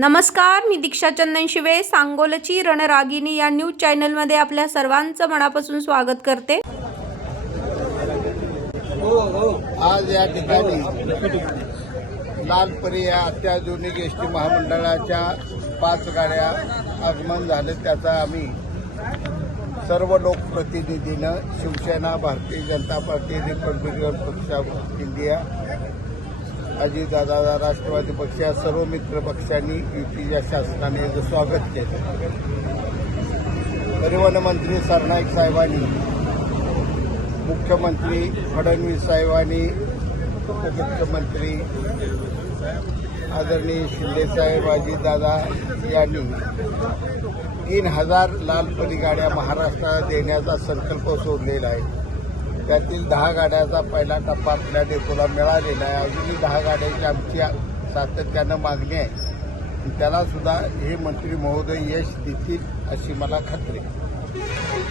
नमस्कार, मी दीक्षा चंदन शिवे, सांगोलची रणरागिणी या न्यूज चॅनलमध्ये आपल्या सर्वांचं मनापासून स्वागत करते। आज या ठिकाणी लालपरी या अत्याधुनिक एसटी महामंडळाच्या 5 गाड्या आगमन झाले। त्याचा आम्ही सर्व लोकप्रतिनिधीनं शिवसेना, भारतीय जनता पार्टी, रिपब्लिकन पक्ष ऑफ इंडिया, अजितदादा, राष्ट्रवादी पक्ष या सर्व मित्र पक्षांनी युतीच्या शासनाने याचं स्वागत केलं। परिवहन मंत्री सरनाईक साहेबांनी, मुख्यमंत्री फडणवीस साहेबांनी, उपमुख्यमंत्री आदरणीय शिंदेसाहेब, अजितदादा यांनी 3000 लालपरी गाड्या महाराष्ट्राला देण्याचा संकल्प सोडलेला आहे। त्यातील 10 गाड्याचा पहिला टप्पा आपल्या डेपोला मिळालेला आहे। अजूनही 10 गाड्यांची आमची सातत्यानं मागणी आहे। त्याला सुद्धा हे मंत्री महोदय यश देतील अशी मला खात्री आहे।